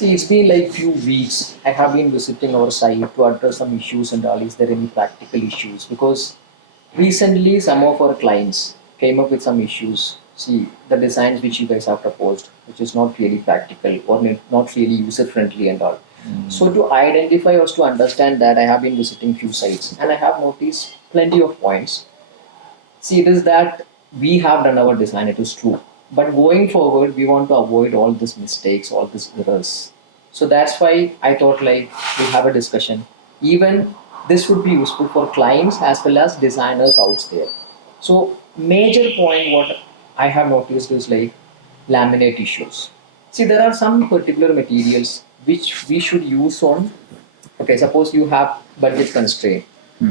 See, it's been like few weeks. I have been visiting our site to address some issues and all. Is there any practical issues? Because recently some of our clients came up with some issues. See, the designs which you guys have proposed, which is not really practical or not really user friendly and all. So to identify or to understand that, I have been visiting few sites and I have noticed plenty of points. See, it is that we have done our design, it is true. But going forward, we want to avoid all these mistakes, all these errors. So that's why I thought like we'll have a discussion. Even this would be useful for clients as well as designers out there. So major point what I have noticed is like laminate issues. See, there are some particular materials which we should use on. Okay, suppose you have budget constraint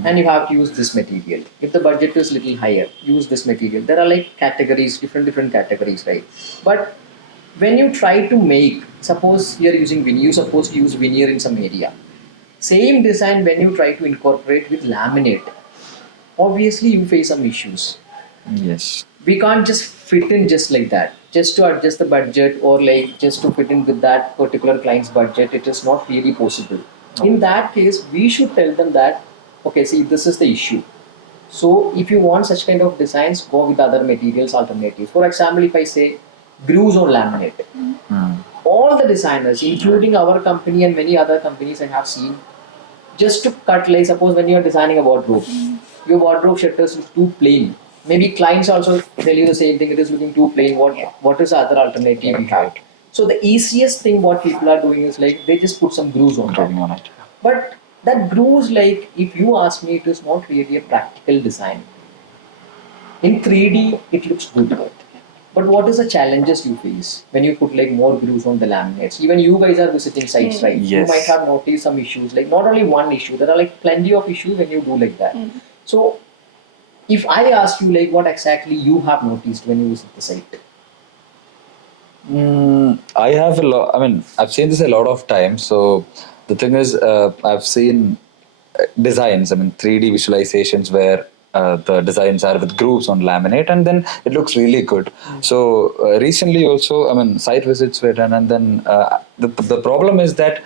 and you have to use this material. If the budget is little higher, use this material. There are like categories, different categories, right? But when you try to make, suppose you're using veneer, you're supposed to use veneer in some area. Same design when you try to incorporate with laminate, obviously you face some issues. Yes. We can't just fit in just like that. Just to adjust the budget or like just to fit in with that particular client's budget, it is not really possible. In that case, we should tell them that, okay, see, this is the issue. So if you want such kind of designs, go with other materials alternatives. For example, if I say grooves on laminate, all the designers, including our company and many other companies I have seen, just to cut, like suppose when you are designing a wardrobe, your wardrobe shutters look too plain. Maybe clients also tell you the same thing, it is looking too plain. What is the other alternative we have? So the easiest thing what people are doing is like they just put some grooves on top. But that grooves, like if you ask me, it is not really a practical design. In 3D, it looks good. But what is the challenges you face when you put like more grooves on the laminates? Even you guys are visiting sites, right? You Yes. might have noticed some issues. Like not only one issue, there are like plenty of issues when you do like that. So if I ask you like what exactly you have noticed when you visit the site? I have a lot. I mean, I've seen this a lot of times. So the thing is, I've seen designs. I mean, 3D visualizations where the designs are with grooves on laminate, and then it looks really good. So recently, also, I mean, site visits were done, and then the problem is that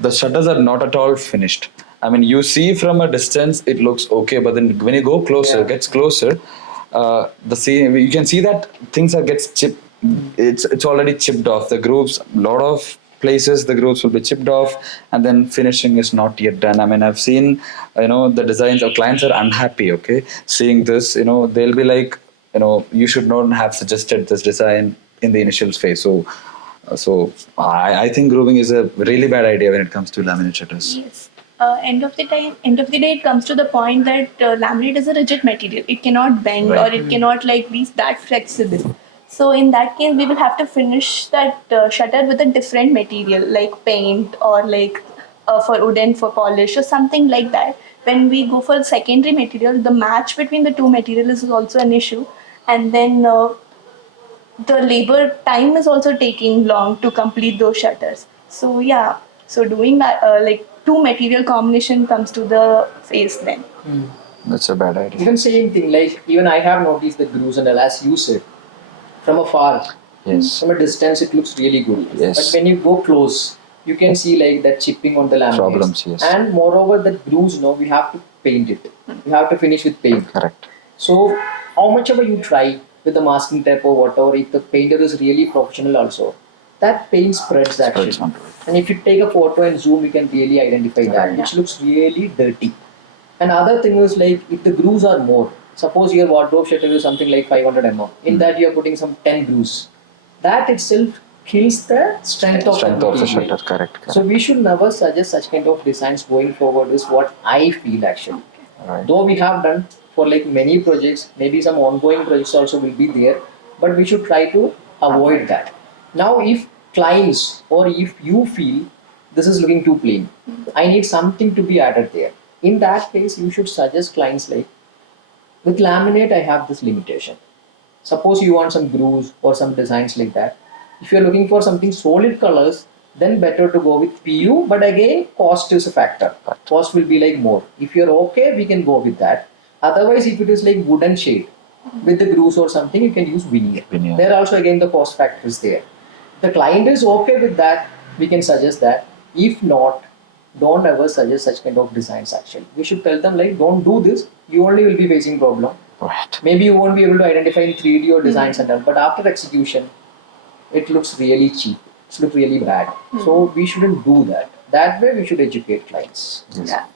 the shutters are not at all finished. I mean, you see from a distance it looks okay, but then when you go closer, gets closer, you can see that things are gets chipped. It's already chipped off. The grooves, a lot of places the grooves will be chipped off, and then finishing is not yet done. I mean, I've seen, the designs. Our clients are unhappy. Okay, seeing this, they'll be like, you should not have suggested this design in the initial phase. So I think grooving is a really bad idea when it comes to laminate shutters. Yes. End of the day, it comes to the point that laminate is a rigid material. It cannot bend Right. or it cannot like be that flexible. So in that case, we will have to finish that shutter with a different material like paint or like for wooden for polish or something like that. When we go for secondary material, the match between the two materials is also an issue, and then the labor time is also taking long to complete those shutters. So yeah, so doing that like two material combination comes to the phase then. That's a bad idea. Even same thing, like even I have noticed the grooves and all, as you said, from afar, Yes. from a distance it looks really good. Yes. But when you go close, you can see like that chipping on the laminates. Problems, yes. And moreover, the grooves, no, we have to paint it. We have to finish with paint. Correct. So how much ever you try with the masking tape or whatever, if the painter is really professional also, that paint spreads actually. Spreads onto And if you take a photo and zoom, you can really identify that, which looks really dirty. Another thing is like if the grooves are more, suppose your wardrobe shutter is something like 500 mm, in that you are putting some 10 grooves, that itself kills the strength of Strength the of the material. shutter. Correct. So we should never suggest such kind of designs going forward is what I feel actually. Right. Though we have done for like many projects, maybe some ongoing projects also will be there, but we should try to avoid that. Now if clients or if you feel this is looking too plain, I need something to be added there. In that case, you should suggest clients like, with laminate I have this limitation. Suppose you want some grooves or some designs like that. If you're looking for something solid colors, then better to go with PU, but again cost is a factor. Cost will be like more. If you're okay, we can go with that. Otherwise, if it is like wooden shade with the grooves or something, you can use veneer. Veneer. There also again the cost factor is there. The client is okay with that, we can suggest that. If not, don't ever suggest such kind of designs actually. We should tell them like, don't do this, you only will be facing problem. Right. Maybe you won't be able to identify in 3D or designs and all, but after execution, it looks really cheap. It looks really bad. So we shouldn't do that. That way we should educate clients. Yeah.